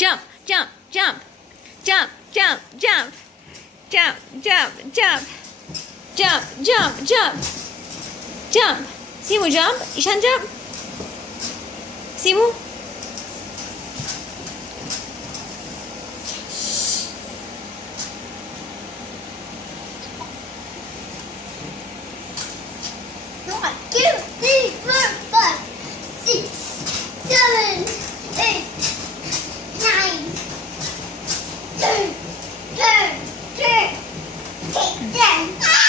Jump, jump, jump. Jump, jump, jump. Jump, jump, jump. Jump, jump, jump. Jump. Simu, jump. Ishan, jump. Simu. One, two, three, four, five, six, 7, 8, 9, 10, 10, 10, 10.